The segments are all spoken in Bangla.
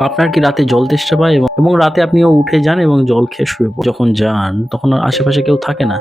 আপনার কি রাতে জল তেষ্টা পায়? এবং রাতে আপনিও উঠে যান এবং জল খেয়ে শুয়ে পড়েন। যখন যান, তখন আশেপাশে কেউ থাকে না।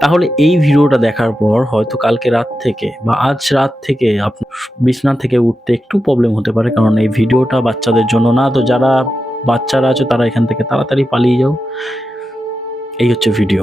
তাহলে এই ভিডিওটা দেখার পর হয়তো কালকে রাত থেকে বা আজ রাত থেকে আপনার বিছনা থেকে উঠতে একটু প্রবলেম হতে পারে। কারণ এই ভিডিওটা বাচ্চাদের জন্য না। তো যারা বাচ্চারা আছে, তারা এখান থেকে তাড়াতাড়ি পালিয়ে যাও। এই হচ্ছে ভিডিও